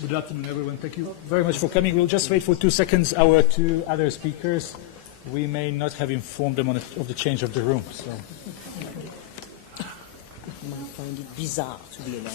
Good afternoon, everyone. Thank you very much for coming. We'll just wait for 2 seconds. Our two other speakers, we may not have informed them of the change of the room. So. I find it bizarre to be alone.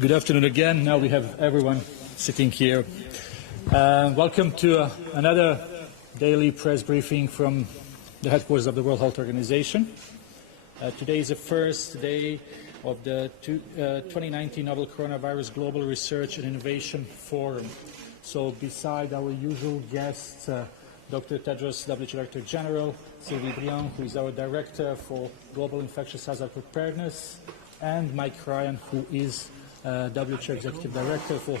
Good afternoon again. Now we have everyone sitting here. Welcome to another daily press briefing from the headquarters of the World Health Organization. Today is the first day of the 2019 Novel Coronavirus Global Research and Innovation Forum. So beside our usual guests, Dr. Tedros, WHO Director General, Sylvie Briand, who is our Director for Global Infectious Hazard Preparedness, and Mike Ryan, who is WHO Executive Director for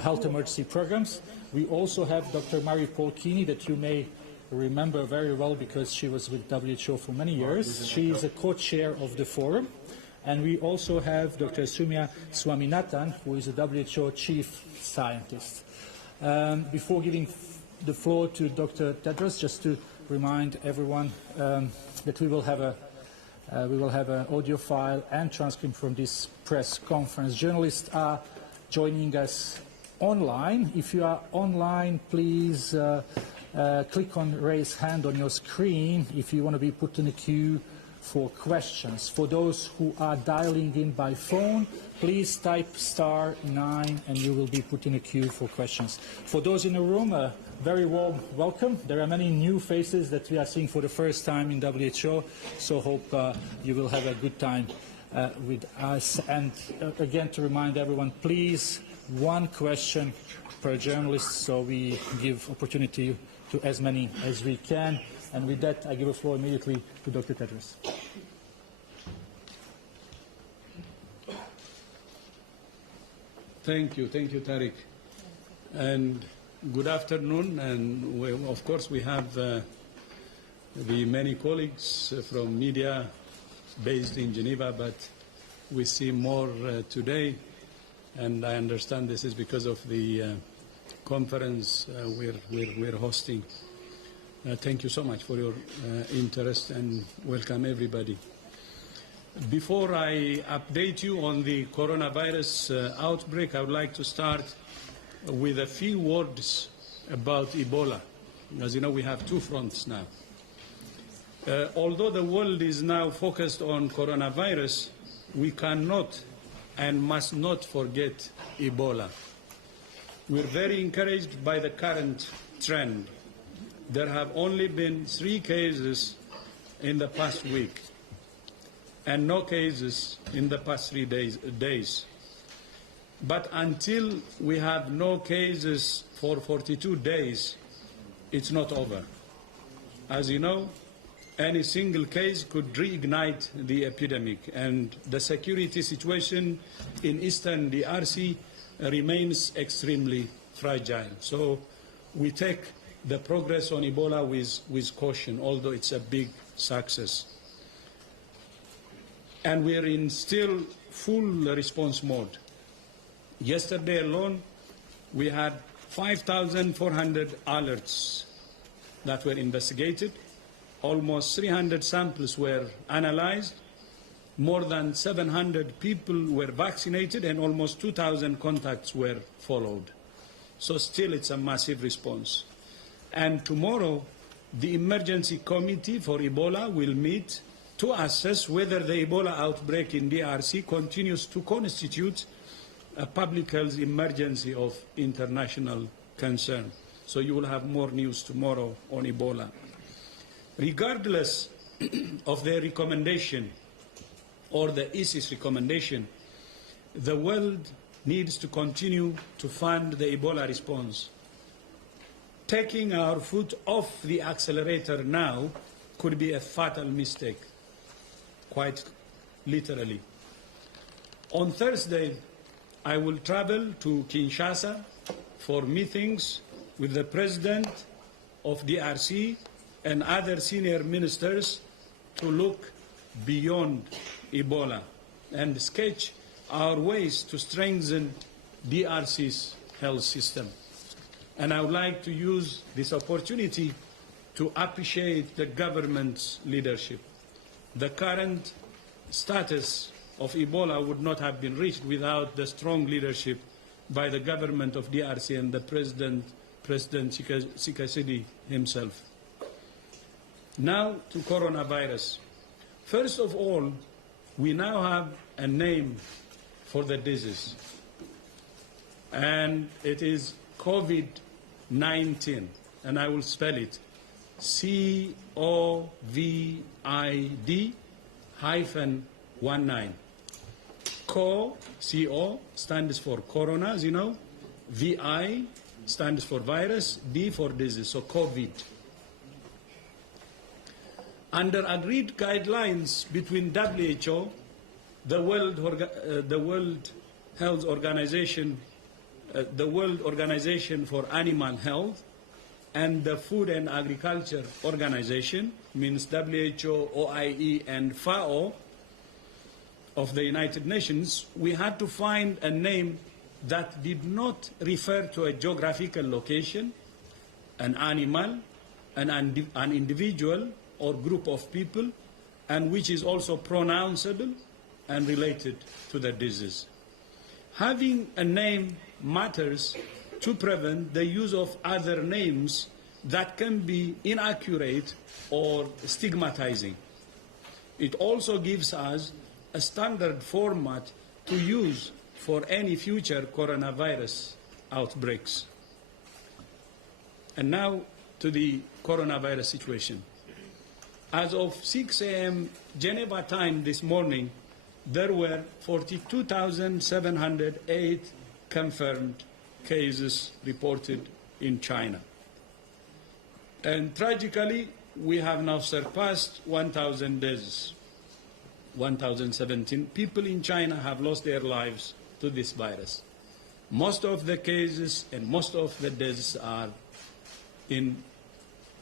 Health Emergency Programs. We also have Dr. Mary Polkini, that you may remember very well because she was with WHO for many years. She is a co-chair of the forum. And we also have Dr. Soumya Swaminathan, who is a WHO Chief Scientist. Before giving the floor to Dr. Tedros, just to remind everyone that we will have an audio file and transcript from this press conference. Journalists are joining us online. If you are online, please click on raise hand on your screen if you want to be put in a queue for questions. For those who are dialing in by phone, please type *9 and you will be put in a queue for questions. For those in the room, a very warm welcome. There are many new faces that we are seeing for the first time in WHO, so hope you will have a good time with us. And again, to remind everyone, please, one question per journalist, so we give opportunity to as many as we can. And with that, I give the floor immediately to Dr. Tedros. Thank you, Tariq. And good afternoon. And of course, we have the many colleagues from media based in Geneva, but we see more today. And I understand this is because of the conference we're hosting. Thank you so much for your interest and welcome everybody. Before I update you on the coronavirus outbreak, I would like to start with a few words about Ebola. As you know, we have two fronts now. Although the world is now focused on coronavirus, we cannot and must not forget Ebola. We're very encouraged by the current trend. There have only been 3 cases in the past week and no cases in the past 3 days. But until we have no cases for 42 days, it's not over. As you know, any single case could reignite the epidemic, and the security situation in Eastern DRC remains extremely fragile. So we take the progress on Ebola with caution, although it's a big success. And we're in still full response mode. Yesterday alone, we had 5,400 alerts that were investigated. Almost 300 samples were analyzed. More than 700 people were vaccinated, and almost 2,000 contacts were followed. So still, it's a massive response. And tomorrow, the Emergency Committee for Ebola will meet to assess whether the Ebola outbreak in DRC continues to constitute a public health emergency of international concern. So you will have more news tomorrow on Ebola. Regardless of their recommendation or the ISIS recommendation, the world needs to continue to fund the Ebola response. Taking our foot off the accelerator now could be a fatal mistake, quite literally. On Thursday, I will travel to Kinshasa for meetings with the President of DRC and other senior ministers to look beyond Ebola and sketch our ways to strengthen DRC's health system. And I would like to use this opportunity to appreciate the government's leadership. The current status of Ebola would not have been reached without the strong leadership by the government of DRC and the President Tshisekedi himself. Now to coronavirus. First of all, we now have a name for the disease, and it is COVID-19, and I will spell it COVID-19. CO stands for corona, as you know. VI stands for virus, D for disease, so COVID. Under agreed guidelines between WHO, the World Health Organization, the World Organization for Animal Health, and the Food and Agriculture Organization, means WHO, OIE, and FAO of the United Nations, we had to find a name that did not refer to a geographical location, an animal, an individual or group of people, and which is also pronounceable and related to the disease. Having a name matters to prevent the use of other names that can be inaccurate or stigmatizing. It also gives us a standard format to use for any future coronavirus outbreaks. And now to the coronavirus situation. As of 6 a.m. Geneva time this morning, there were 42,708 confirmed cases reported in China. And tragically, we have now surpassed 1,000 deaths. 1,017 people in China have lost their lives to this virus. Most of the cases and most of the deaths are in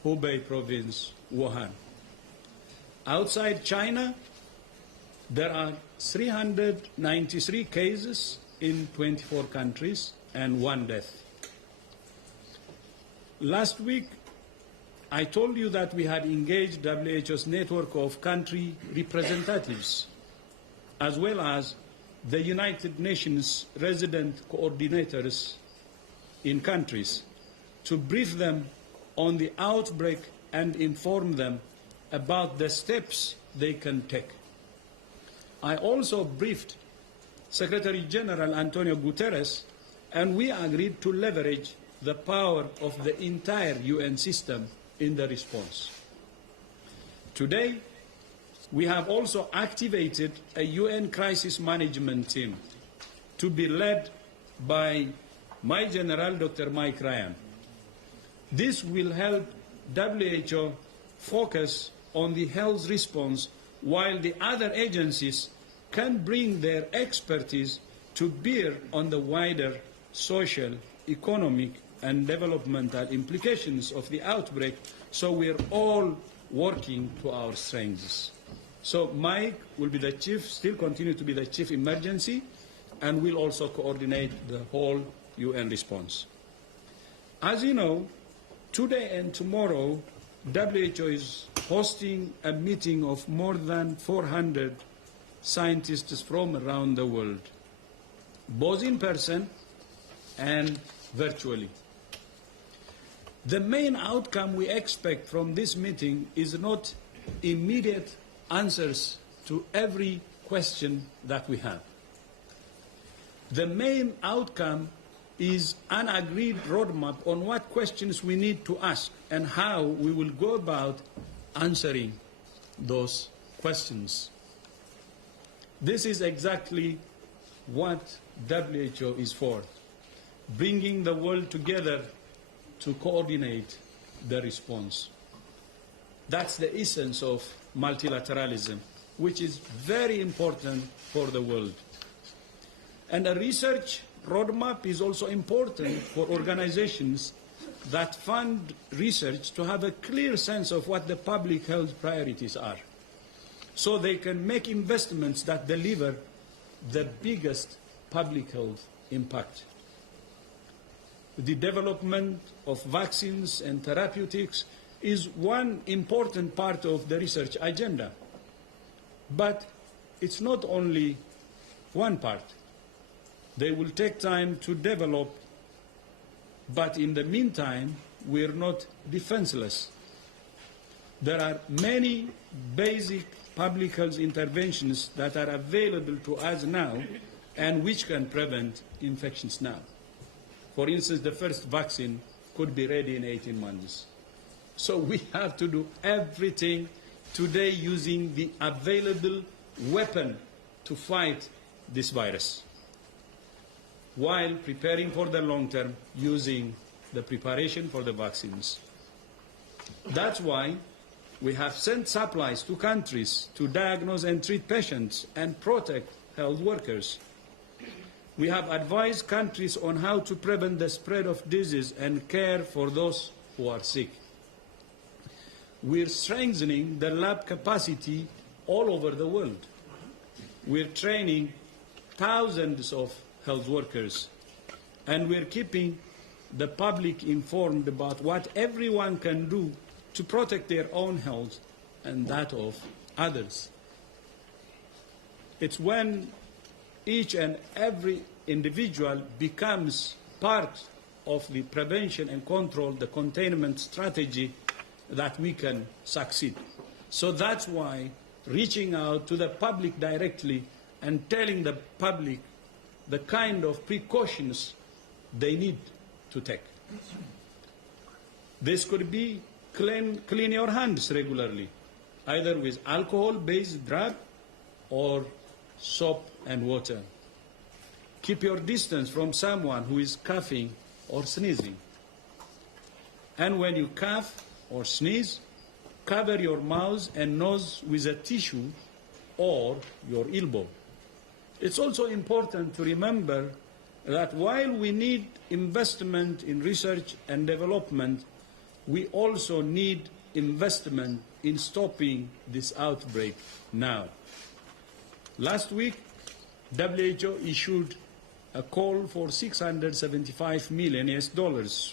Hubei province, Wuhan. Outside China, there are 393 cases in 24 countries and 1 death. Last week, I told you that we had engaged WHO's network of country representatives, as well as the United Nations resident coordinators in countries, to brief them on the outbreak and inform them about the steps they can take. I also briefed Secretary General Antonio Guterres, and we agreed to leverage the power of the entire UN system in the response. Today, we have also activated a UN crisis management team to be led by my General, Dr. Mike Ryan. This will help WHO focus on the health response while the other agencies can bring their expertise to bear on the wider social, economic, and developmental implications of the outbreak, so we're all working to our strengths. So Mike will be the chief, still continue to be the chief emergency, and will also coordinate the whole UN response. As you know, today and tomorrow, WHO is hosting a meeting of more than 400 scientists from around the world, both in person and virtually. The main outcome we expect from this meeting is not immediate answers to every question that we have. The main outcome is an agreed roadmap on what questions we need to ask and how we will go about answering those questions. This is exactly what WHO is for, bringing the world together to coordinate the response. That's the essence of multilateralism, which is very important for the world. And a research roadmap is also important for organizations that fund research to have a clear sense of what the public health priorities are, so they can make investments that deliver the biggest public health impact. The development of vaccines and therapeutics is one important part of the research agenda. But it's not only one part. They will take time to develop, but in the meantime, we're not defenseless. There are many basic public health interventions that are available to us now and which can prevent infections now. For instance, the first vaccine could be ready in 18 months. So we have to do everything today using the available weapon to fight this virus, while preparing for the long term using the preparation for the vaccines. That's why we have sent supplies to countries to diagnose and treat patients and protect health workers. We have advised countries on how to prevent the spread of disease and care for those who are sick. We're strengthening the lab capacity all over the world. We're training thousands of health workers, and we're keeping the public informed about what everyone can do to protect their own health and that of others. It's when each and every individual becomes part of the prevention and control, the containment strategy, that we can succeed. So that's why reaching out to the public directly and telling the public the kind of precautions they need to take. This could be clean your hands regularly, either with alcohol-based drug or soap and water. Keep your distance from someone who is coughing or sneezing. And when you cough or sneeze, cover your mouth and nose with a tissue or your elbow. It's also important to remember that while we need investment in research and development, we also need investment in stopping this outbreak now. Last week, WHO issued a call for $675 million,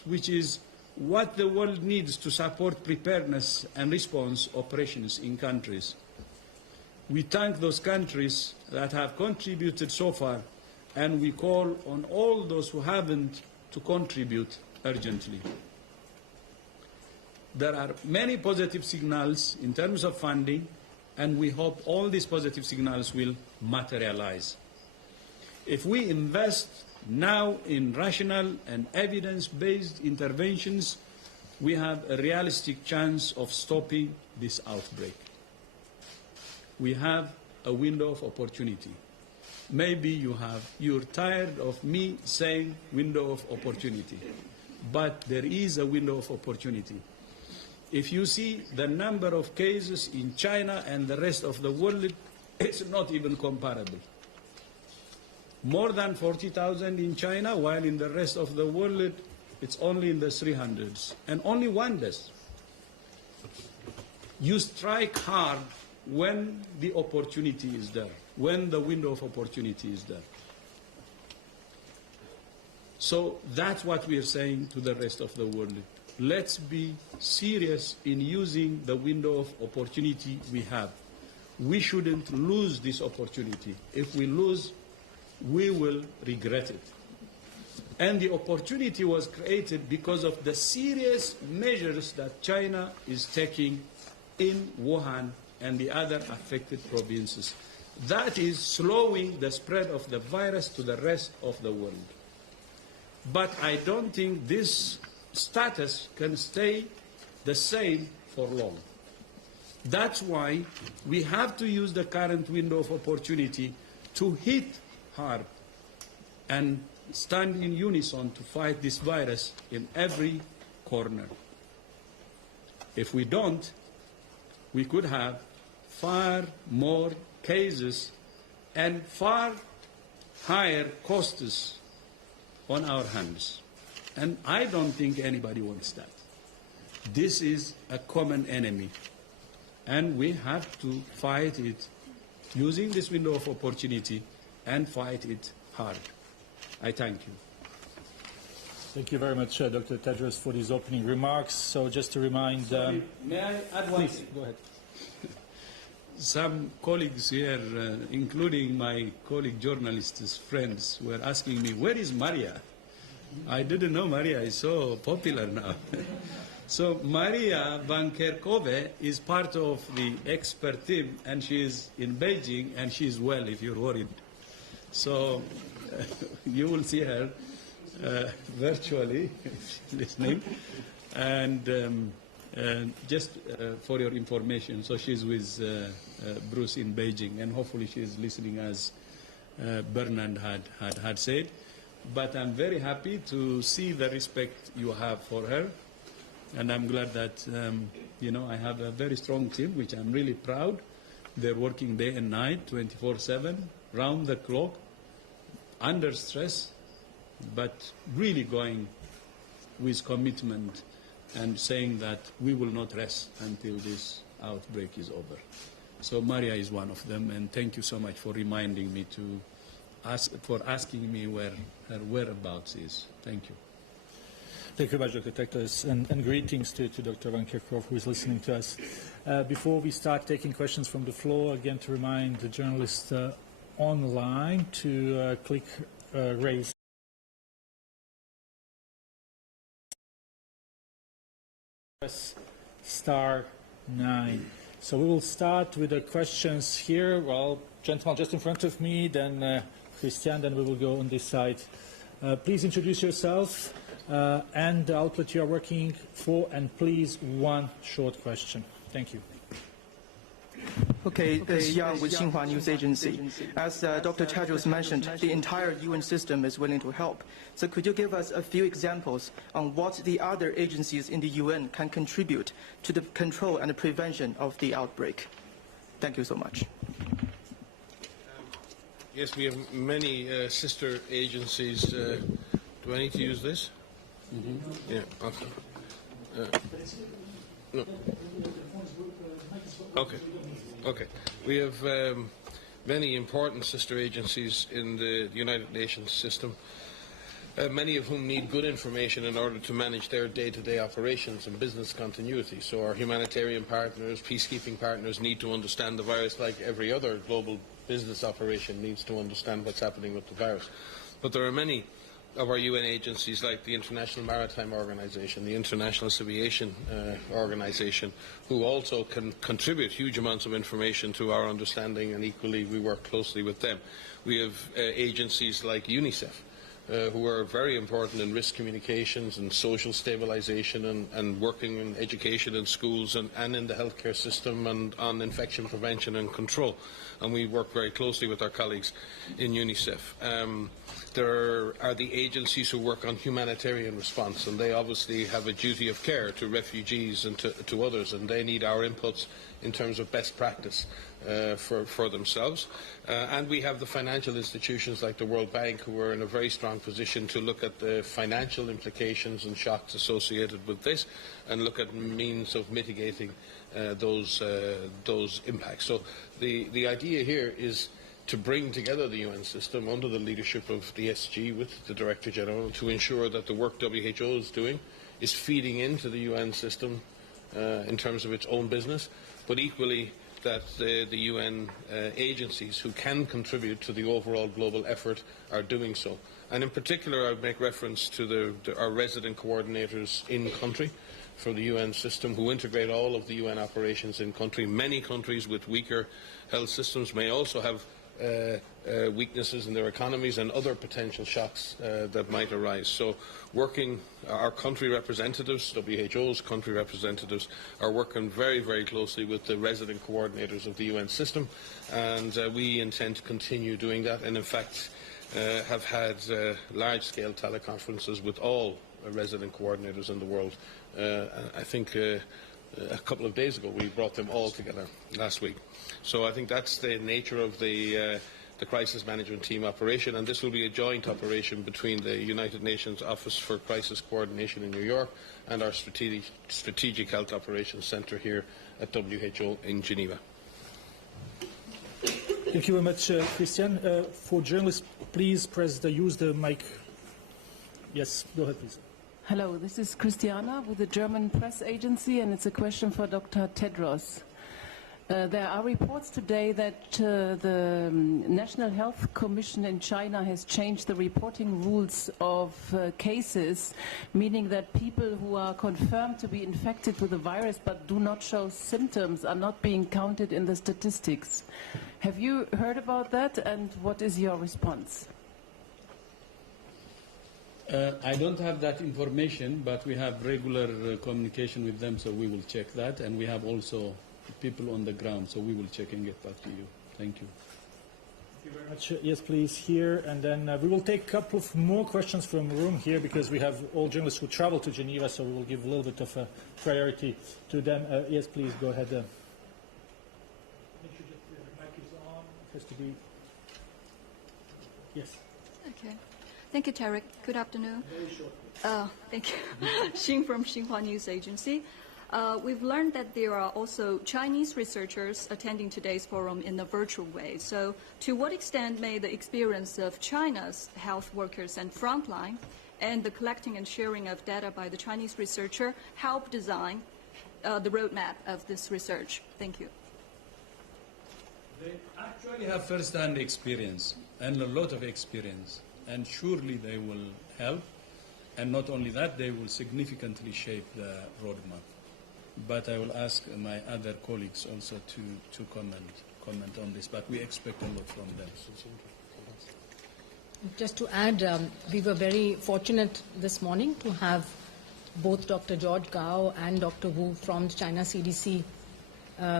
which is what the world needs to support preparedness and response operations in countries. We thank those countries that have contributed so far, and we call on all those who haven't to contribute urgently. There are many positive signals in terms of funding, and we hope all these positive signals will materialize. If we invest now in rational and evidence-based interventions, we have a realistic chance of stopping this outbreak. We have a window of opportunity. Maybe you're tired of me saying window of opportunity, but there is a window of opportunity. If you see the number of cases in China and the rest of the world, it's not even comparable. More than 40,000 in China, while in the rest of the world, it's only in the 300s, and only one death. You strike hard when the opportunity is there, when the window of opportunity is there. So that's what we are saying to the rest of the world. Let's be serious in using the window of opportunity we have. We shouldn't lose this opportunity. If we lose, we will regret it. And the opportunity was created because of the serious measures that China is taking in Wuhan and the other affected provinces. That is slowing the spread of the virus to the rest of the world. But I don't think this status can stay the same for long. That's why we have to use the current window of opportunity to hit hard and stand in unison to fight this virus in every corner. If we don't, we could have far more cases and far higher costs on our hands. And I don't think anybody wants that. This is a common enemy, and we have to fight it using this window of opportunity and fight it hard. I thank you. Thank you very much, Dr. Tedros, for these opening remarks. So just to remind... May I add one thing? Go ahead. Some colleagues here, including my colleague journalists, friends, were asking me, where is Maria? I didn't know Maria is so popular now. So Maria Van Kerkhove is part of the expert team, and she is in Beijing, and she is well, if you're worried. So you will see her virtually listening. And just for your information, so she's with Bruce in Beijing, and hopefully she's listening as Bernard had said. But I'm very happy to see the respect you have for her, and I'm glad that I have a very strong team, which I'm really proud. They're working day and night, 24/7, round the clock, under stress, but really going with commitment and saying that we will not rest until this outbreak is over. So Maria is one of them, and thank you so much for reminding me for asking me where her whereabouts is. Thank you. Thank you very much, Dr. Tedros, and greetings to Dr. Van Kerkhove, who is listening to us. Before we start taking questions from the floor, again to remind the journalists online to click raise press *9. So we will start with the questions here. Well, gentleman just in front of me, then Christian, then we will go on this side. Please introduce yourself and the outlet you are working for, and please one short question. Thank you. Okay, Yang with Xinhua News Agency. As Dr. Tedros mentioned, the entire UN system is willing to help. So could you give us a few examples on what the other agencies in the UN can contribute to the control and the prevention of the outbreak? Thank you so much. Yes, we have many sister agencies. Do I need to use this? Mm-hmm. Yeah, okay. No. Okay. Okay. We have many important sister agencies in the United Nations system, many of whom need good information in order to manage their day-to-day operations and business continuity. So our humanitarian partners, peacekeeping partners need to understand the virus like every other global business operation needs to understand what's happening with the virus. But there are many of our UN agencies, like the International Maritime Organization, the International Aviation Organization, who also can contribute huge amounts of information to our understanding, and equally we work closely with them. We have agencies like UNICEF, who are very important in risk communications and social stabilization and working in education in schools and in the healthcare system and on infection prevention and control. And we work very closely with our colleagues in UNICEF. There are the agencies who work on humanitarian response, and they obviously have a duty of care to refugees and to others, and they need our inputs in terms of best practice for themselves. And we have the financial institutions like the World Bank, who are in a very strong position to look at the financial implications and shocks associated with this, and look at means of mitigating those impacts. So the idea here is to bring together the UN system under the leadership of the SG with the Director General to ensure that the work WHO is doing is feeding into the UN system in terms of its own business, but equally that the UN agencies who can contribute to the overall global effort are doing so. And in particular, I would make reference to our resident coordinators in country for the UN system, who integrate all of the UN operations in country. Many countries with weaker health systems may also have weaknesses in their economies and other potential shocks that might arise. So our country representatives, WHO's country representatives, are working very, very closely with the resident coordinators of the UN system, and we intend to continue doing that, and in fact have had large-scale teleconferences with all resident coordinators in the world. I think a couple of days ago we brought them all together last week. So I think that's the nature of the the Crisis Management Team operation, and this will be a joint operation between the United Nations Office for Crisis Coordination in New York and our Strategic Health Operations Centre here at WHO in Geneva. Thank you very much, Christian. For journalists, please use the mic. Yes, go ahead, please. Hello, this is Christiana with the German press agency, and it's a question for Dr. Tedros. There are reports today that the National Health Commission in China has changed the reporting rules of cases, meaning that people who are confirmed to be infected with the virus but do not show symptoms are not being counted in the statistics. Have you heard about that, and what is your response? I don't have that information, but we have regular communication with them, so we will check that, and we have also people on the ground, so we will check and get back to you. Thank you. Thank you very much. Yes, please, here, and then we will take a couple of more questions from the room here, because we have all journalists who travel to Geneva, so we will give a little bit of a priority to them. Yes, please, go ahead. Make sure that the mic is on. It has to be... Yes. Okay. Thank you, Tarek. Good afternoon. Very short. Thank you. Xing from Xinhua News Agency. We've learned that there are also Chinese researchers attending today's forum in a virtual way. So to what extent may the experience of China's health workers and frontline and the collecting and sharing of data by the Chinese researcher help design the roadmap of this research? Thank you. They actually have first-hand experience and a lot of experience, and surely they will help. And not only that, they will significantly shape the roadmap. But I will ask my other colleagues also to comment on this. But we expect a lot from them. Just to add, we were very fortunate this morning to have both Dr. George Gao and Dr. Wu from China CDC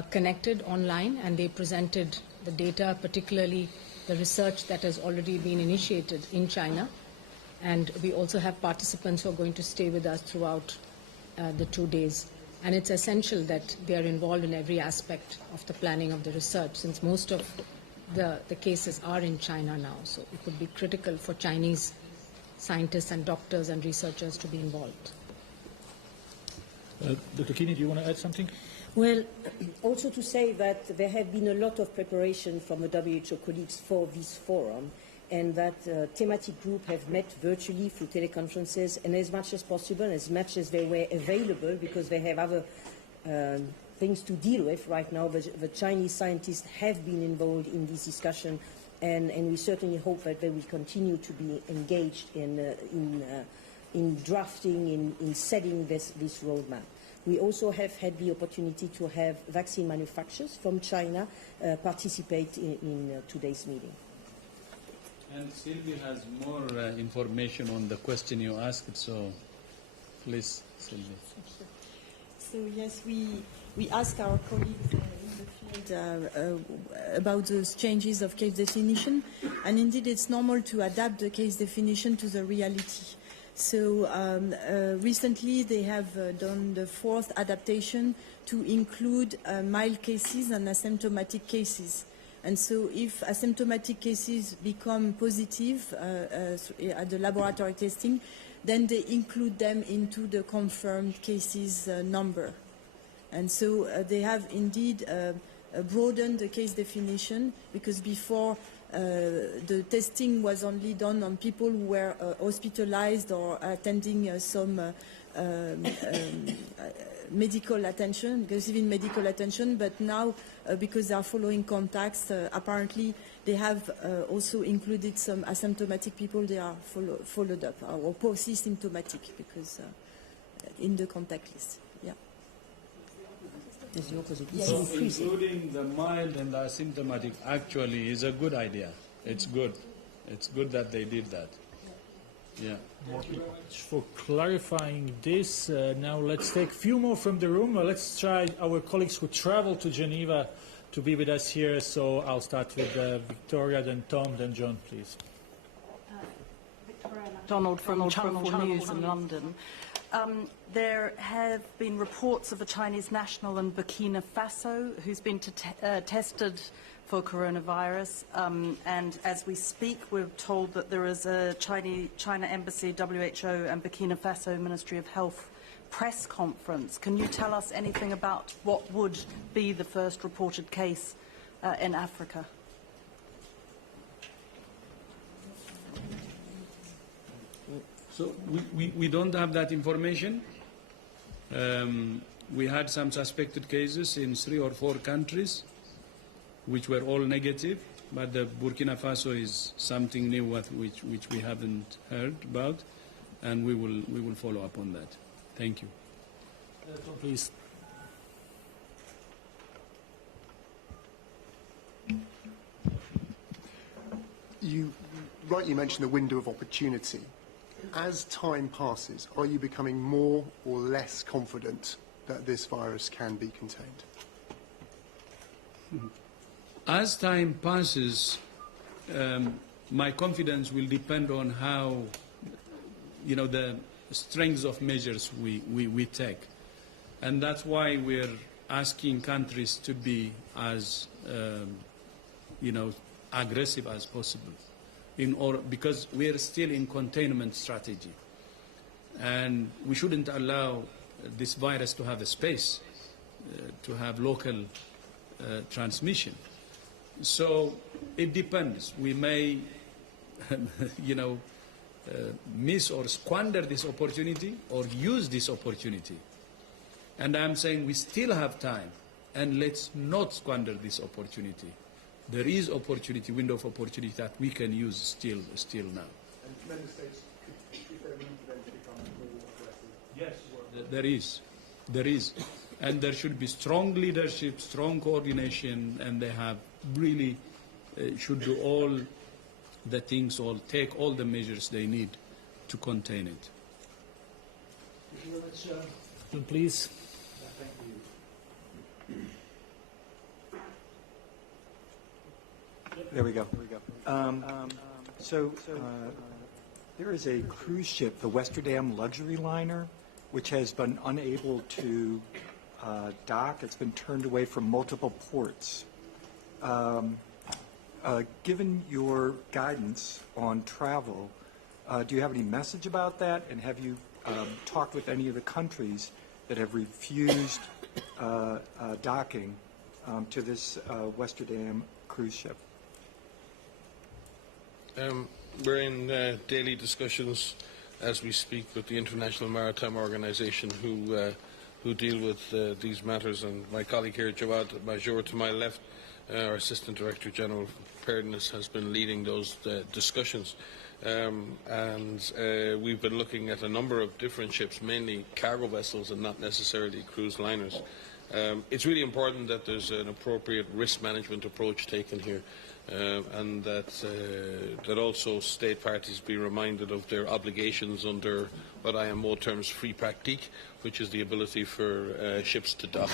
connected online, and they presented the data, particularly the research that has already been initiated in China. And we also have participants who are going to stay with us throughout the 2 days. And it's essential that they are involved in every aspect of the planning of the research, since most of the cases are in China now. So it would be critical for Chinese scientists and doctors and researchers to be involved. Dr. Kini, do you want to add something? Well, also to say that there have been a lot of preparation from the WHO colleagues for this forum, and that thematic group have met virtually through teleconferences, and as much as possible, as much as they were available, because they have other things to deal with right now. The Chinese scientists have been involved in this discussion, and we certainly hope that they will continue to be engaged in drafting, in setting this roadmap. We also have had the opportunity to have vaccine manufacturers from China participate in today's meeting. And Sylvie has more information on the question you asked, so please, Sylvie. So yes, we asked our colleagues in the field about those changes of case definition, and indeed it's normal to adapt the case definition to the reality. So recently they have done the 4th adaptation to include mild cases and asymptomatic cases. And so if asymptomatic cases become positive at the laboratory testing, then they include them into the confirmed cases number. And so they have indeed broadened the case definition, because before the testing was only done on people who were hospitalized or attending some medical attention, receiving medical attention, but now because they are following contacts, apparently they have also included some asymptomatic people. They are followed up, or post-symptomatic, because in the contact list. Yeah. Yes. So including the mild and the asymptomatic actually is a good idea. It's good. It's good that they did that. Yeah. Thank you very much for clarifying this. Now let's take a few more from the room. Let's try our colleagues who travel to Geneva to be with us here. So I'll start with Victoria, then Tom, then John, please. Victoria MacDonald from Channel 4 News in London. There have been reports of a Chinese national in Burkina Faso who's been tested for coronavirus. And as we speak, we're told that there is a China Embassy, WHO, and Burkina Faso Ministry of Health press conference. Can you tell us anything about what would be the first reported case in Africa? So we don't have that information. We had some suspected cases in 3 or 4 countries, which were all negative, but the Burkina Faso is something new which we haven't heard about, and we will follow up on that. Thank you. Please. You rightly mentioned the window of opportunity. As time passes, are you becoming more or less confident that this virus can be contained? As time passes, my confidence will depend on how, the strengths of measures we take. And that's why we're asking countries to be as, aggressive as possible, because we are still in containment strategy. And we shouldn't allow this virus to have a space, to have local transmission. So it depends. We may, miss or squander this opportunity or use this opportunity. And I'm saying we still have time, and let's not squander this opportunity. There is opportunity, window of opportunity that we can use still now. And member states, is there room for them to become more aggressive? Yes, there is. And there should be strong leadership, strong coordination, and they have really should do all the things, or take all the measures they need to contain it. Please. There we go. There is a cruise ship, the Westerdam Luxury Liner, which has been unable to dock. It's been turned away from multiple ports. Given your guidance on travel, do you have any message about that? And have you talked with any of the countries that have refused docking to this Westerdam cruise ship? We're in daily discussions as we speak with the International Maritime Organization who deal with these matters, and my colleague here, Jawad Major, to my left, our Assistant Director General of Preparedness, has been leading those discussions. We've been looking at a number of different ships, mainly cargo vessels and not necessarily cruise liners. It's really important that there's an appropriate risk management approach taken here, and that also state parties be reminded of their obligations under what IMO terms free pratique, which is the ability for ships to dock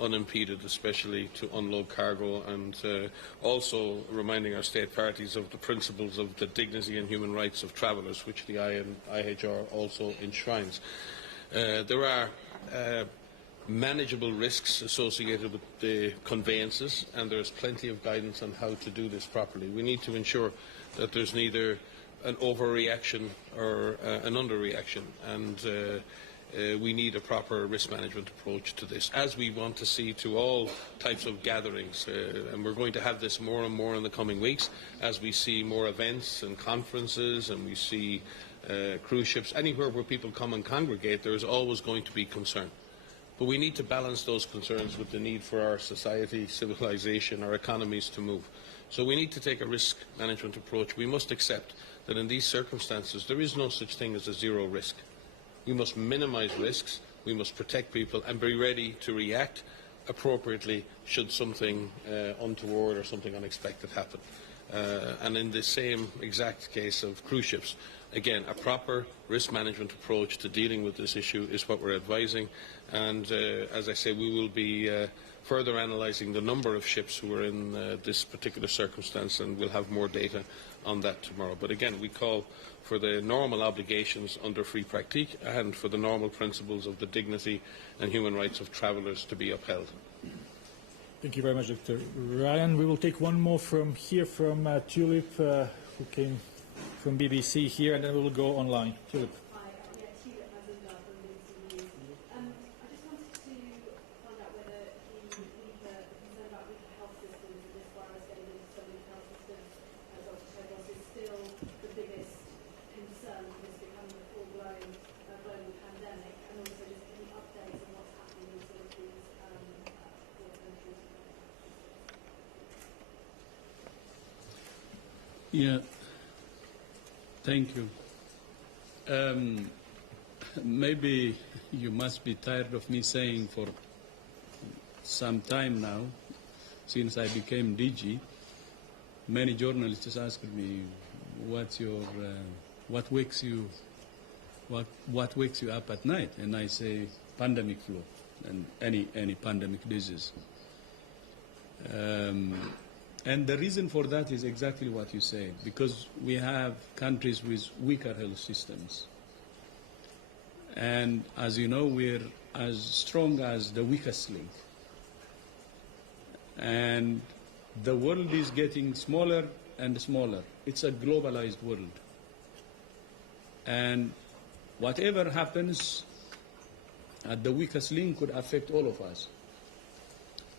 unimpeded, especially to unload cargo, and also reminding our state parties of the principles of the dignity and human rights of travellers, which the IHR also enshrines. There are manageable risks associated with the conveyances, and there's plenty of guidance on how to do this properly. We need to ensure that there's neither an overreaction or an underreaction, and we need a proper risk management approach to this, as we want to see to all types of gatherings, and we're going to have this more and more in the coming weeks as we see more events and conferences, and we see cruise ships. Anywhere where people come and congregate, there is always going to be concern. But we need to balance those concerns with the need for our society, civilization, our economies to move. So we need to take a risk management approach. We must accept that in these circumstances there is no such thing as a zero risk. We must minimise risks, we must protect people and be ready to react appropriately should something untoward or something unexpected happen. And in the same exact case of cruise ships, again, a proper risk management approach to dealing with this issue is what we're advising. And as I say, we will be further analysing the number of ships who are in this particular circumstance, and we'll have more data on that tomorrow. But again, we call for the normal obligations under free pratique and for the normal principles of the dignity and human rights of travellers to be upheld. Thank you very much, Dr. Ryan. We will take one more from here, from Tulip, who came from BBC here, and then we will go online. Tulip. Yeah, thank you. Maybe you must be tired of me saying for some time now, since I became DG, many journalists ask me, what wakes you up at night? And I say, pandemic flu and any pandemic disease. And the reason for that is exactly what you say, because we have countries with weaker health systems. And as you know, we're as strong as the weakest link. And the world is getting smaller and smaller. It's a globalized world. And whatever happens at the weakest link could affect all of us.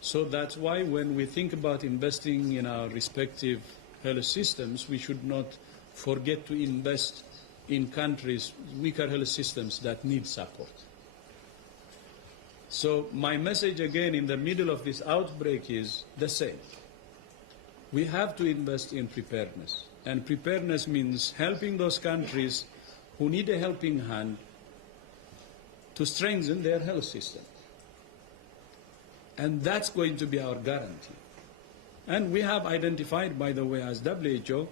So that's why when we think about investing in our respective health systems, we should not forget to invest in countries' weaker health systems that need support. So my message again in the middle of this outbreak is the same. We have to invest in preparedness. And preparedness means helping those countries who need a helping hand to strengthen their health system. And that's going to be our guarantee. And we have identified, by the way, as WHO,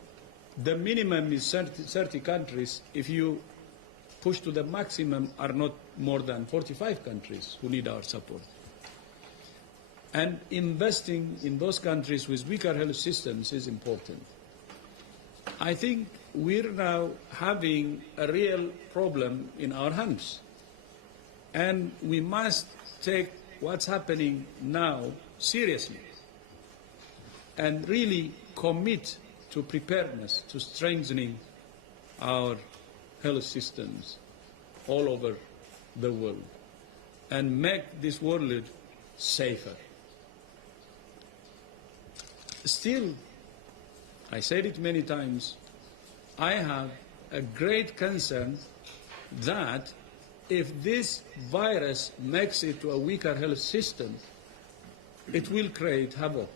the minimum is 30 countries. If you push to the maximum, are not more than 45 countries who need our support. And investing in those countries with weaker health systems is important. I think we're now having a real problem in our hands. And we must take what's happening now seriously and really commit to preparedness, to strengthening our health systems all over the world and make this world safer. Still, I said it many times, I have a great concern that if this virus makes it to a weaker health system, it will create havoc.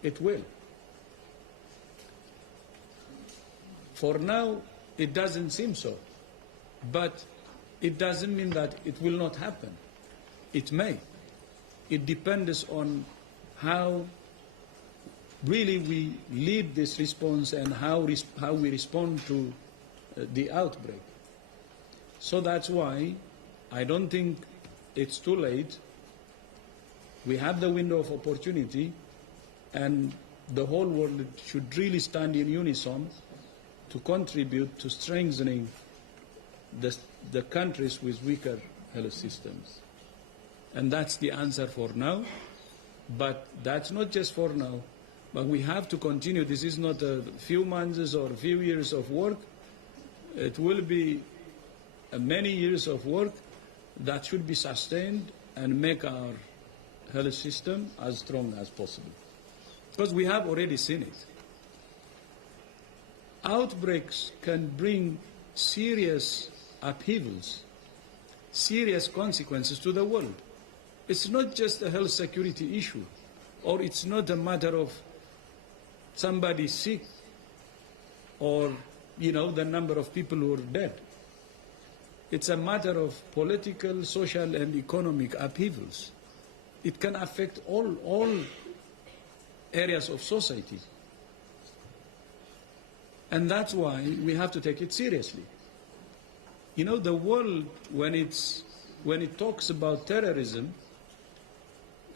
It will. For now, it doesn't seem so. But it doesn't mean that it will not happen. It may. It depends on how really we lead this response and how we respond to the outbreak. So that's why I don't think it's too late. We have the window of opportunity, and the whole world should really stand in unison to contribute to strengthening the countries with weaker health systems. And that's the answer for now. But that's not just for now, but we have to continue. This is not a few months or a few years of work. It will be many years of work that should be sustained and make our health system as strong as possible. Because we have already seen it. Outbreaks can bring serious upheavals, serious consequences to the world. It's not just a health security issue, or it's not a matter of somebody sick or, the number of people who are dead. It's a matter of political, social, and economic upheavals. It can affect all areas of society. And that's why we have to take it seriously. The world, when it talks about terrorism,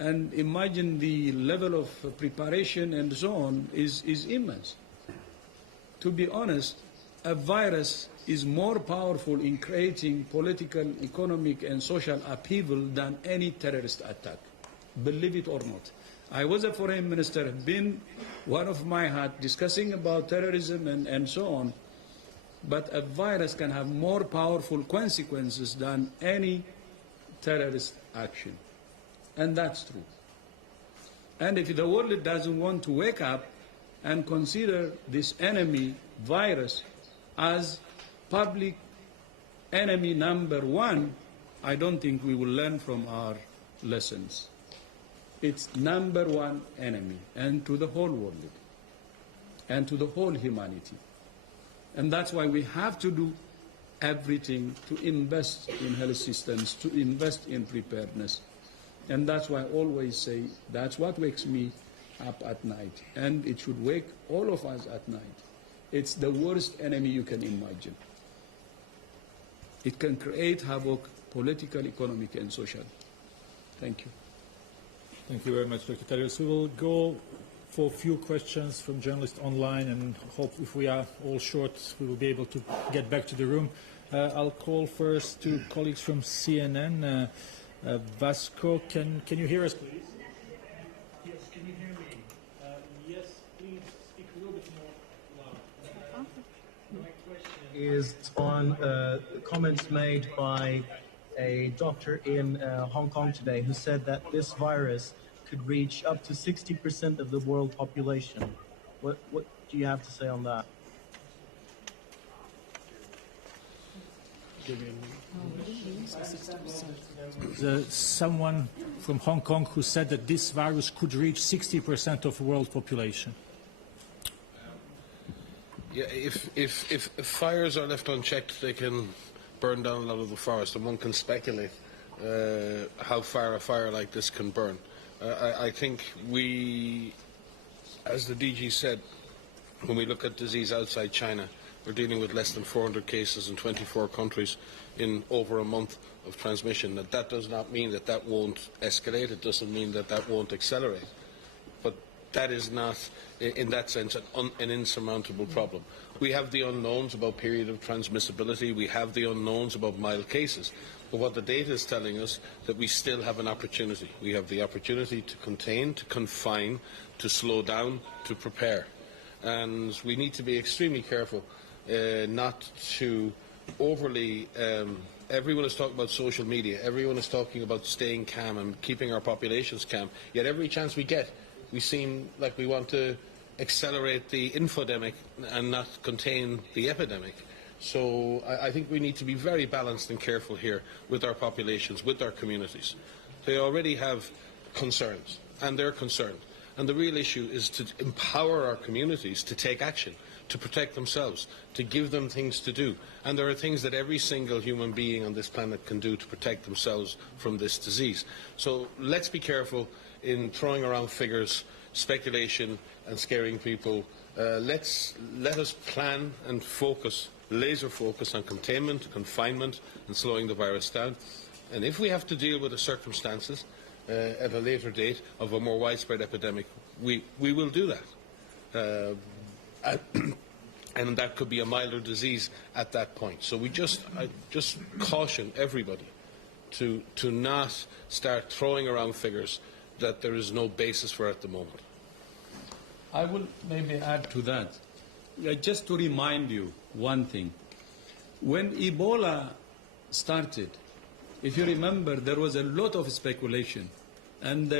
and imagine the level of preparation and so on is immense. To be honest, a virus is more powerful in creating political, economic, and social upheaval than any terrorist attack. believe it or not. I was a foreign minister, have been one of my hat discussing about terrorism and so on, but a virus can have more powerful consequences than any terrorist action. And that's true. And if the world doesn't want to wake up and consider this enemy virus as public enemy number one, I don't think we will learn from our lessons. It's number one enemy, and to the whole world, and to the whole humanity. And that's why we have to do everything to invest in health systems, to invest in preparedness. And that's why I always say that's what wakes me up at night. And it should wake all of us at night. It's the worst enemy you can imagine. It can create havoc, political, economic, and social. Thank you. Thank you very much, Dr. Tedros. We will go for a few questions from journalists online, and hope if we are all short, we will be able to get back to the room. I'll call first two colleagues from CNN. Vasco, can you hear us, please? Yes, can you hear me? Yes, please speak a little bit more loud. My question is on comments made by a doctor in Hong Kong today who said that this virus could reach up to 60% of the world population. What do you have to say on that? There's someone from Hong Kong who said that this virus could reach 60% of world population. Yeah, if fires are left unchecked, they can burn down a lot of the forest, and one can speculate how far a fire like this can burn. I think we, as the DG said, when we look at disease outside China, we're dealing with less than 400 cases in 24 countries in over a month of transmission. That does not mean that that won't escalate. It doesn't mean that that won't accelerate. But that is not, in that sense, an insurmountable problem. We have the unknowns about period of transmissibility. We have the unknowns about mild cases. But what the data is telling us, that we still have an opportunity. We have the opportunity to contain, to confine, to slow down, to prepare. And we need to be extremely careful not to overly... everyone is talking about social media. Everyone is talking about staying calm and keeping our populations calm. Yet every chance we get, we seem like we want to accelerate the infodemic and not contain the epidemic. So I think we need to be very balanced and careful here with our populations, with our communities. They already have concerns, and they're concerned. And the real issue is to empower our communities to take action, to protect themselves, to give them things to do. And there are things that every single human being on this planet can do to protect themselves from this disease. So let's be careful in throwing around figures, speculation, and scaring people. Let us plan and focus, laser focus on containment, confinement, and slowing the virus down. And if we have to deal with the circumstances at a later date of a more widespread epidemic, we will do that. And that could be a milder disease at that point. So I just caution everybody to not start throwing around figures that there is no basis for at the moment. I will maybe add to that. Just to remind you one thing. When Ebola started, if you remember, there was a lot of speculation. And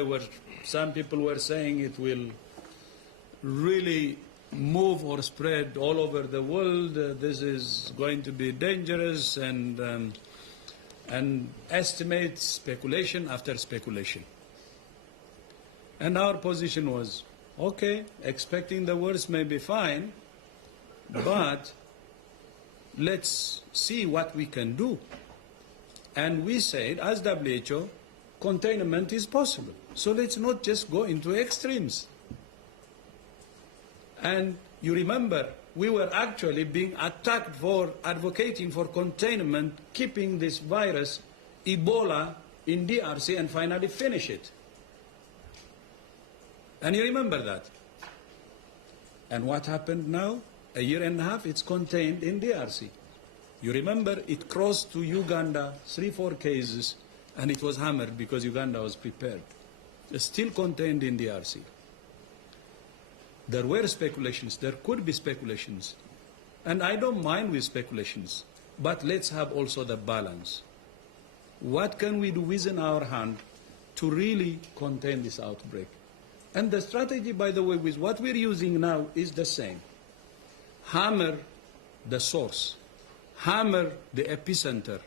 some people were saying it will really move or spread all over the world. This is going to be dangerous, and estimate speculation after speculation. And our position was, okay, expecting the worst may be fine, but let's see what we can do. And we said, as WHO, containment is possible. So let's not just go into extremes. And you remember, we were actually being attacked for advocating for containment, keeping this virus, Ebola, in DRC and finally finish it. And you remember that. And what happened now? A year and a half, it's contained in DRC. You remember, it crossed to Uganda, 3-4 cases, and it was hammered because Uganda was prepared. still contained in DRC. There were speculations, there could be speculations, and I don't mind with speculations, but let's have also the balance. What can we do within our hand to really contain this outbreak? And the strategy, by the way, with what we're using now is the same. Hammer the source, hammer the epicenter,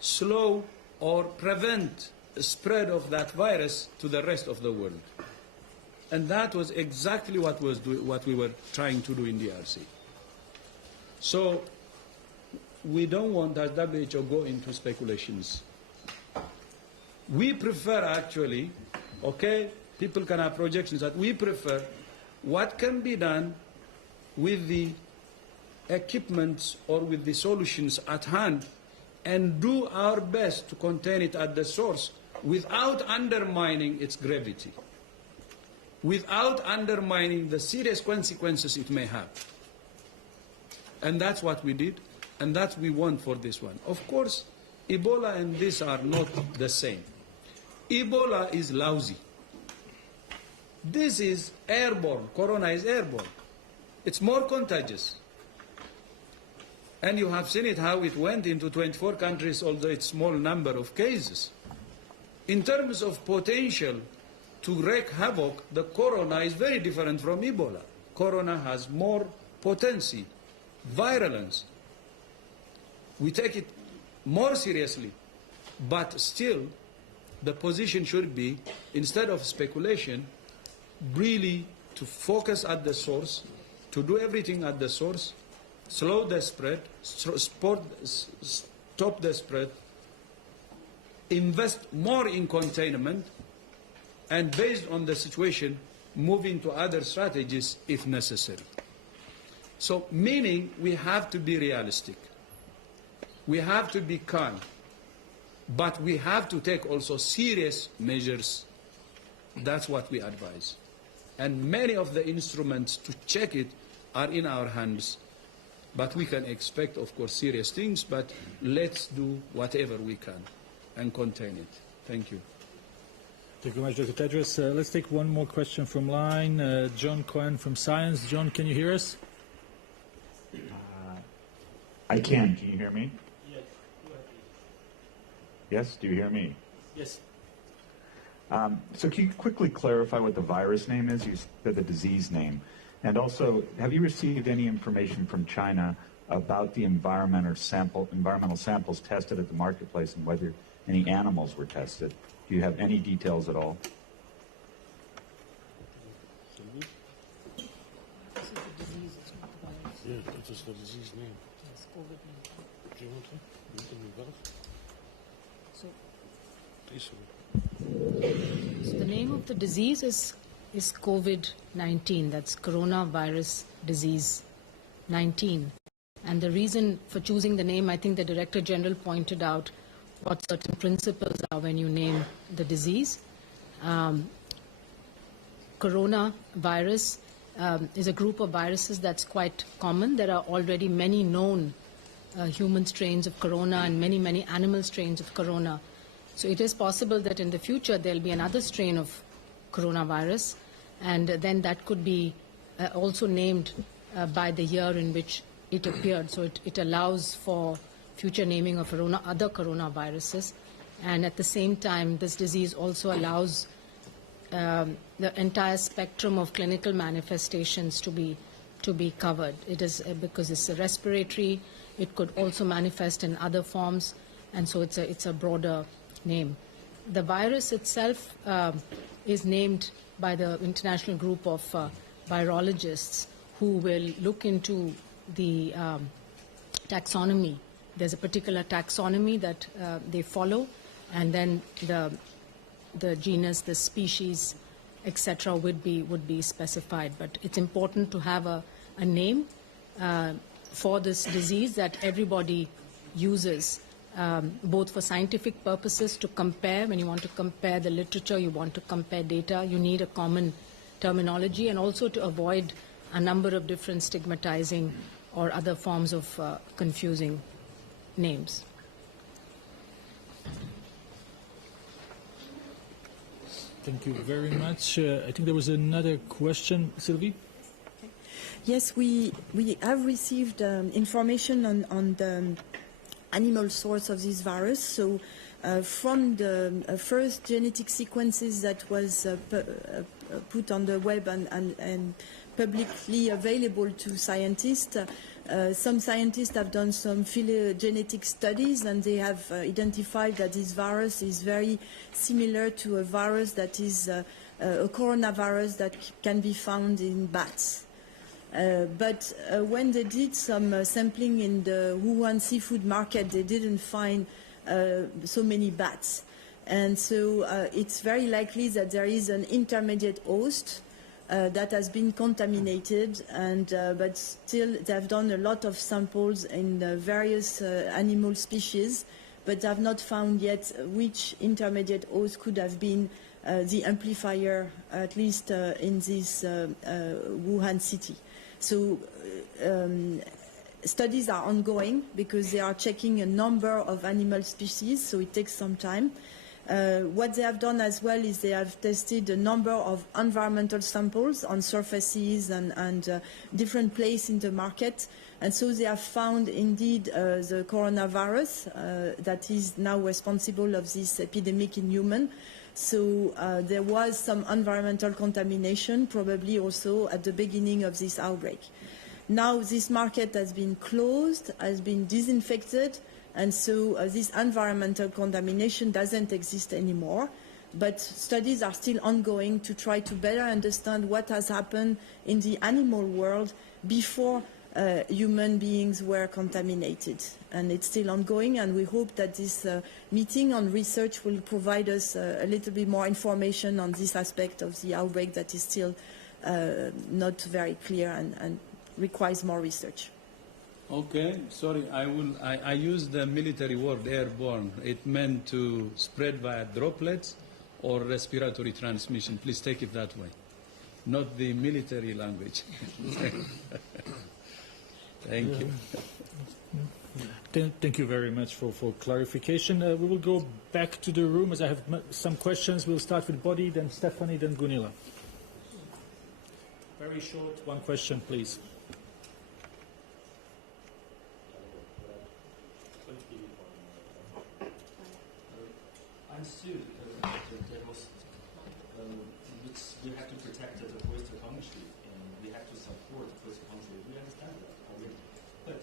slow or prevent the spread of that virus to the rest of the world. And that was exactly what we were trying to do in DRC. So we don't want, as WHO, go into speculations. We prefer actually, okay, people can have projections, that we prefer what can be done with the equipment or with the solutions at hand and do our best to contain it at the source without undermining its gravity, without undermining the serious consequences it may have. And that's what we did, and that's what we want for this one. Of course, Ebola and this are not the same. Ebola is lousy. This is airborne. Corona is airborne. It's more contagious. And you have seen it, how it went into 24 countries, although it's small number of cases. In terms of potential to wreak havoc, the corona is very different from Ebola. Corona has more potency, virulence. We take it more seriously, but still the position should be, instead of speculation, really to focus at the source, to do everything at the source, slow the spread, stop the spread, invest more in containment, and based on the situation, move into other strategies if necessary. So, meaning we have to be realistic. We have to be calm. But we have to take also serious measures. That's what we advise. And many of the instruments to check it are in our hands. But we can expect, of course, serious things, but let's do whatever we can and contain it. Thank you. Thank you very much, Dr. Tedros. Let's take one more question from line. John Cohen from Science. John, can you hear us? I can. Can you hear me? Yes. Yes? Do you hear me? Yes. So can you quickly clarify what the virus name is? You said the disease name. And also, have you received any information from China about the environmental samples tested at the marketplace and whether any animals were tested? Do you have any details at all? Yeah, that is the disease name. Yes, COVID-19. Do you want to? You can move So, it. Please. so the name of the disease is COVID-19. That's coronavirus disease 19. And the reason for choosing the name, I think the Director General pointed out what certain principles are when you name the disease. Coronavirus is a group of viruses that's quite common. There are already many known human strains of corona and many, many animal strains of corona. So it is possible that in the future there'll be another strain of coronavirus, and then that could be also named by the year in which it appeared. So it allows for future naming of other coronaviruses. And at the same time, this disease also allows the entire spectrum of clinical manifestations to be covered. It is because it's a respiratory. It could also manifest in other forms, and so it's a broader name. The virus itself is named by the international group of virologists who will look into the taxonomy. There's a particular taxonomy that they follow, and then the genus, the species, etc. would be specified. But it's important to have a name for this disease that everybody uses, both for scientific purposes to compare. When you want to compare the literature, you want to compare data, you need a common terminology, and also to avoid a number of different stigmatizing or other forms of confusing names. Thank you very much. I think there was another question. Sylvie? Yes, we have received information on the animal source of this virus. So from the first genetic sequences that was put on the web and publicly available to scientists, some scientists have done some phylogenetic studies, and they have identified that this virus is very similar to a virus that is a coronavirus that can be found in bats. But when they did some sampling in the Wuhan seafood market, they didn't find so many bats. And so it's very likely that there is an intermediate host that has been contaminated, and but still they have done a lot of samples in various animal species, but they have not found yet which intermediate host could have been the amplifier, at least in this Wuhan city. So studies are ongoing because they are checking a number of animal species, so it takes some time. What they have done as well is they have tested a number of environmental samples on surfaces and different places in the market. And so they have found indeed the coronavirus that is now responsible of this epidemic in humans. So there was some environmental contamination, probably also at the beginning of this outbreak. Now this market has been closed, has been disinfected, and so this environmental contamination doesn't exist anymore. But studies are still ongoing to try to better understand what has happened in the animal world before human beings were contaminated. And it's still ongoing, and we hope that this meeting on research will provide us a little bit more information on this aspect of the outbreak that is still not very clear and requires more research. Okay, sorry, I used the military word airborne. It meant to spread via droplets or respiratory transmission. Please take it that way, not the military language. Thank you. Thank you very much for clarification. We will go back to the room as I have some questions. We'll start with Bodhi, then Stephanie, then Gunilla. Very short, one question, please. Understood there was we have to protect the first country and we have to support the first country. We understand that already. But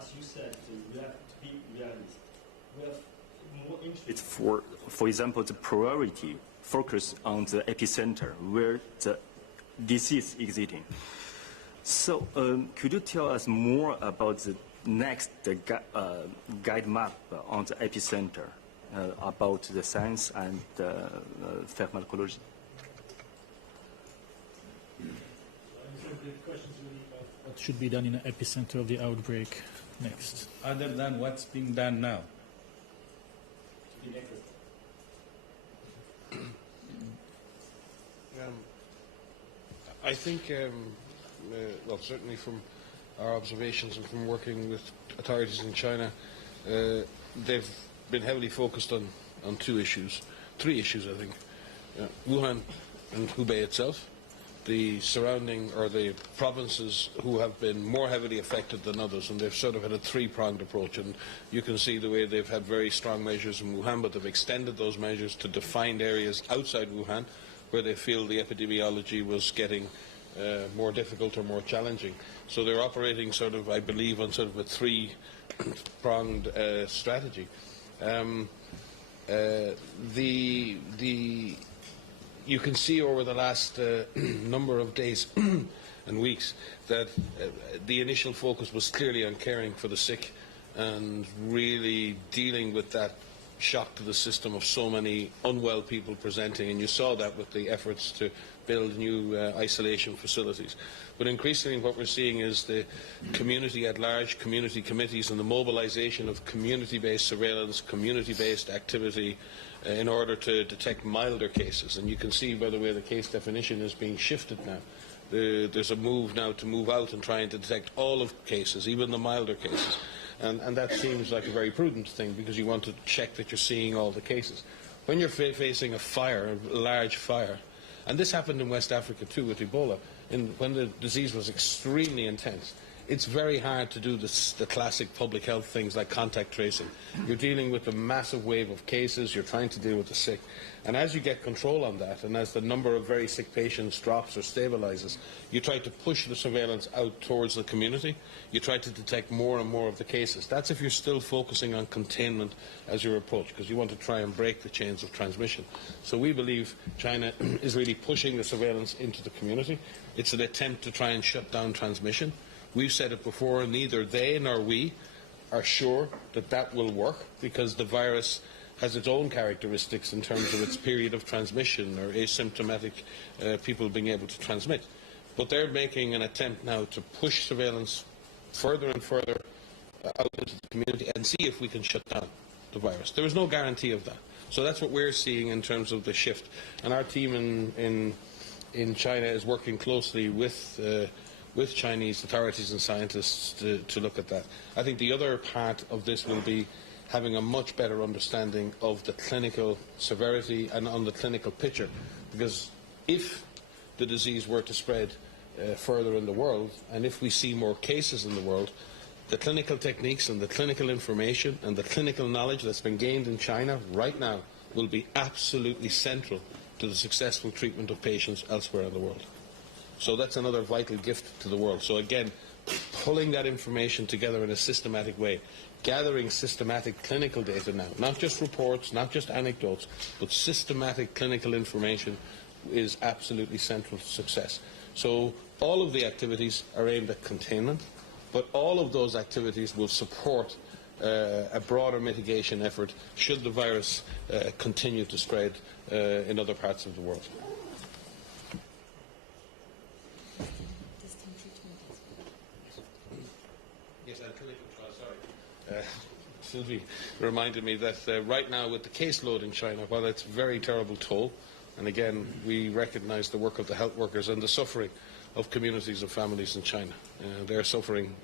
as you said, we have to be realist. We have more interest. It's for example, the priority focus on the epicenter where the disease is existing. So could you tell us more about the next guide map on the epicenter? About the science and pharmacology. The question is really about what should be done in the epicenter of the outbreak next. Other than what's being done now. I think, well, certainly from our observations and from working with authorities in China, they've been heavily focused on three issues, I think. Wuhan and Hubei itself, the surrounding or the provinces who have been more heavily affected than others, and they've sort of had a three-pronged approach. And you can see the way they've had very strong measures in Wuhan, but they've extended those measures to defined areas outside Wuhan where they feel the epidemiology was getting more difficult or more challenging. So they're operating sort of, I believe, on sort of a three-pronged strategy. You can see over the last number of days and weeks that the initial focus was clearly on caring for the sick and really dealing with that shock to the system of so many unwell people presenting, and you saw that with the efforts to build new isolation facilities. But increasingly what we're seeing is the community at large, community committees, and the mobilization of community-based surveillance, community-based activity in order to detect milder cases. And you can see by the way the case definition is being shifted now. There's a move now to move out and try and detect all of cases, even the milder cases. And that seems like a very prudent thing because you want to check that you're seeing all the cases. when you're facing a fire, a large fire, and this happened in West Africa too with Ebola, when the disease was extremely intense, it's very hard to do the classic public health things like contact tracing. You're dealing with a massive wave of cases, you're trying to deal with the sick. And as you get control on that, and as the number of very sick patients drops or stabilizes, you try to push the surveillance out towards the community. You try to detect more and more of the cases. That's if you're still focusing on containment as your approach, because you want to try and break the chains of transmission. So we believe China is really pushing the surveillance into the community. It's an attempt to try and shut down transmission. We've said it before, neither they nor we are sure that that will work, because the virus has its own characteristics in terms of its period of transmission or asymptomatic people being able to transmit. But they're making an attempt now to push surveillance further and further out into the community and see if we can shut down the virus. There is no guarantee of that. So that's what we're seeing in terms of the shift. And our team in China is working closely with Chinese authorities and scientists to look at that. I think the other part of this will be having a much better understanding of the clinical severity and on the clinical picture, because if the disease were to spread further in the world, and if we see more cases in the world, the clinical techniques and the clinical information and the clinical knowledge that's been gained in China right now will be absolutely central to the successful treatment of patients elsewhere in the world. So that's another vital gift to the world. So again, pulling that information together in a systematic way, gathering systematic clinical data now, not just reports, not just anecdotes, but systematic clinical information is absolutely central to success. So all of the activities are aimed at containment, but all of those activities will support a broader mitigation effort should the virus continue to spread in other parts of the world. Yes, clinical trials, sorry. Sylvie reminded me that right now with the caseload in China, while it's a very terrible toll, and again, we recognize the work of the health workers and the suffering of communities and families in China. They're suffering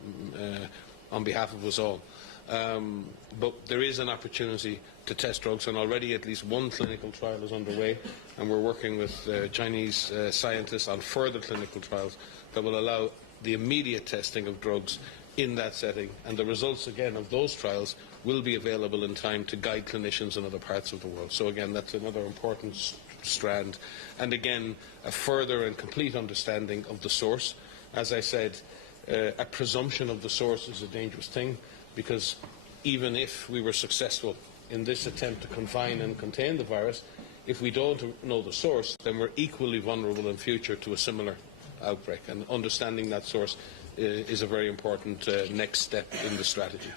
on behalf of us all. But there is an opportunity to test drugs, and already at least one clinical trial is underway, and we're working with Chinese scientists on further clinical trials that will allow the immediate testing of drugs in that setting, and the results again of those trials will be available in time to guide clinicians in other parts of the world. So again, that's another important strand, and again a further and complete understanding of the source. As I said, a presumption of the source is a dangerous thing, because even if we were successful in this attempt to confine and contain the virus, if we don't know the source, then we're equally vulnerable in future to a similar outbreak, and understanding that source is a very important next step in the strategy.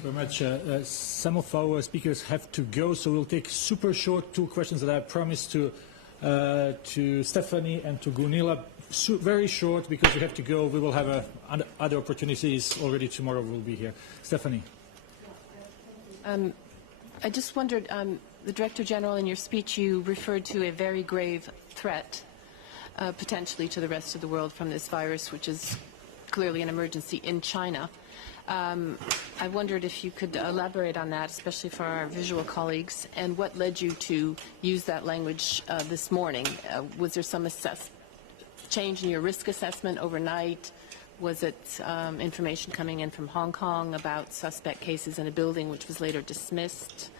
Thank you very much. Some of our speakers have to go, so we'll take super short two questions that I promised to Stephanie and to Gunilla. Very short, because you have to go. We will have other opportunities already tomorrow. We'll be here. Stephanie. I just wondered, the Director General, in your speech, you referred to a very grave threat potentially to the rest of the world from this virus, which is clearly an emergency in China. I wondered if you could elaborate on that, especially for our visual colleagues, and what led you to use that language this morning. Was there some change in your risk assessment overnight? Was it information coming in from Hong Kong about suspect cases in a building which was later dismissed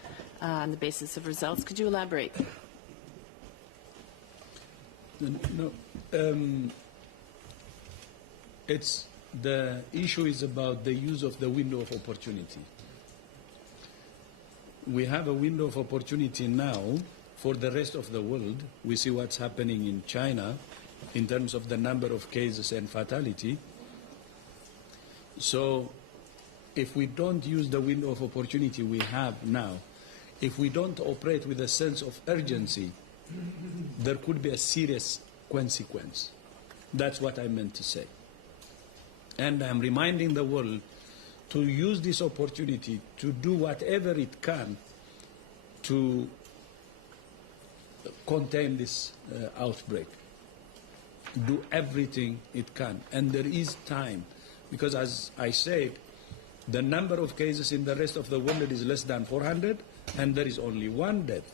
on the basis of results? Could you elaborate? No, the issue is about the use of the window of opportunity. We have a window of opportunity now for the rest of the world. We see what's happening in China in terms of the number of cases and fatality. So if we don't use the window of opportunity we have now, if we don't operate with a sense of urgency, there could be a serious consequence. That's what I meant to say. And I'm reminding the world to use this opportunity to do whatever it can to contain this outbreak. Do everything it can. And there is time, because as I said, The number of cases in the rest of the world is less than 400, and there is only one death.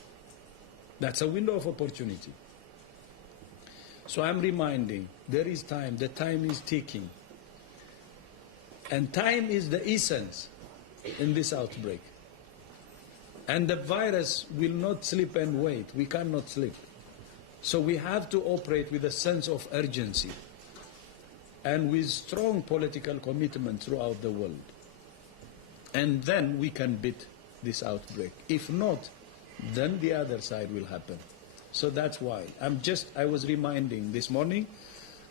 That's a window of opportunity. So I'm reminding, there is time, the time is ticking. And time is the essence in this outbreak. And the virus will not sleep and wait. We cannot sleep. So we have to operate with a sense of urgency and with strong political commitment throughout the world. And then we can beat this outbreak. If not, then the other side will happen. So that's why. I was reminding this morning,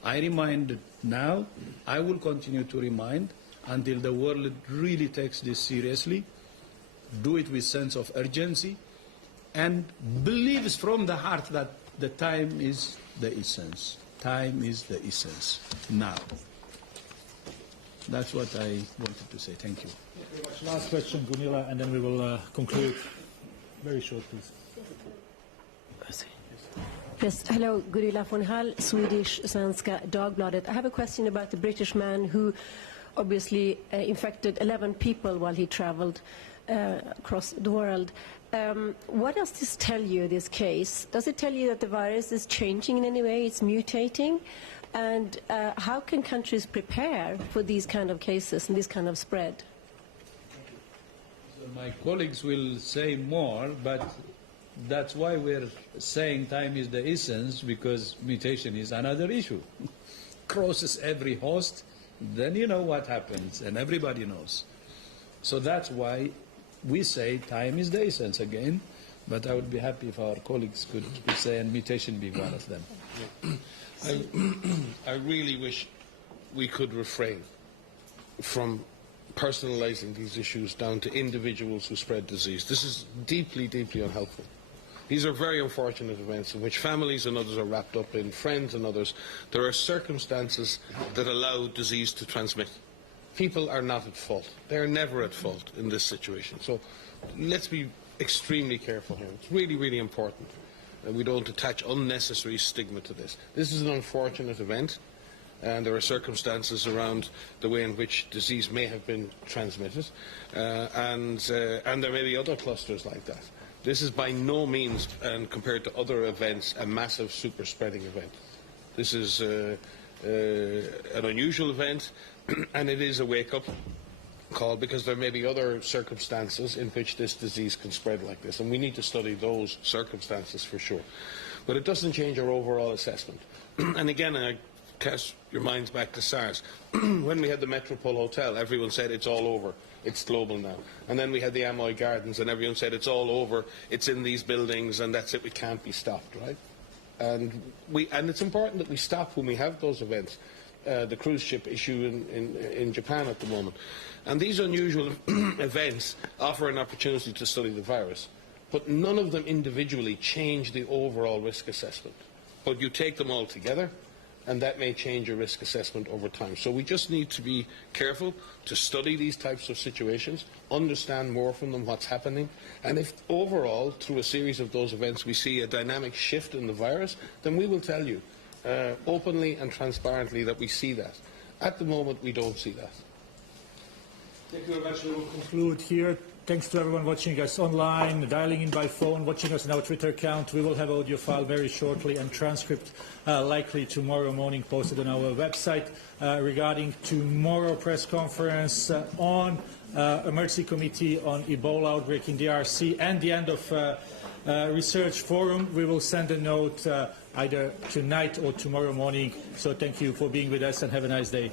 I reminded now, I will continue to remind until the world really takes this seriously, do it with sense of urgency, and believes from the heart that the time is the essence. Time is the essence now. That's what I wanted to say. Thank you. Last question, Gunilla, and then we will conclude. Very short, please. Yes, hello, Gunilla von Hall, Swedish Svenska Dagbladet. I have a question about the British man who obviously infected 11 people while he traveled across the world. What does this tell you, this case? Does it tell you that the virus is changing in any way, it's mutating? And how can countries prepare for these kind of cases and this kind of spread? So my colleagues will say more, but that's why we're saying time is the essence, because mutation is another issue. Crosses every host, then you know what happens, and everybody knows. So that's why we say time is the essence again, but I would be happy if our colleagues could say, and mutation being one of them. I really wish we could refrain from personalizing these issues down to individuals who spread disease. This is deeply, deeply unhelpful. These are very unfortunate events in which families and others are wrapped up in, friends and others. There are circumstances that allow disease to transmit. People are not at fault. They are never at fault in this situation. So let's be extremely careful here. It's really, really important that we don't attach unnecessary stigma to this. This is an unfortunate event, and there are circumstances around the way in which disease may have been transmitted, and there may be other clusters like that. This is by no means, and compared to other events, a massive super-spreading event. This is an unusual event, and it is a wake-up call, because there may be other circumstances in which this disease can spread like this, and we need to study those circumstances for sure. But it doesn't change our overall assessment. And again, I cast your minds back to SARS. When we had the Metropole Hotel, everyone said it's all over. It's global now. And then we had the Amoy Gardens, and everyone said it's all over, it's in these buildings, and that's it, we can't be stopped, right? And it's important that we stop when we have those events. The cruise ship issue in Japan at the moment. And these unusual events offer an opportunity to study the virus, but none of them individually change the overall risk assessment. But you take them all together, and that may change your risk assessment over time. So we just need to be careful to study these types of situations, understand more from them what's happening, and if overall, through a series of those events, we see a dynamic shift in the virus, then we will tell you openly and transparently that we see that. At the moment, we don't see that. Thank you very much. We will conclude here. Thanks to everyone watching us online, dialing in by phone, watching us on our Twitter account. We will have audio file very shortly and transcript likely tomorrow morning posted on our website regarding tomorrow press conference on emergency committee on Ebola outbreak in DRC and the end of research forum. We will send a note either tonight or tomorrow morning. So thank you for being with us and have a nice day.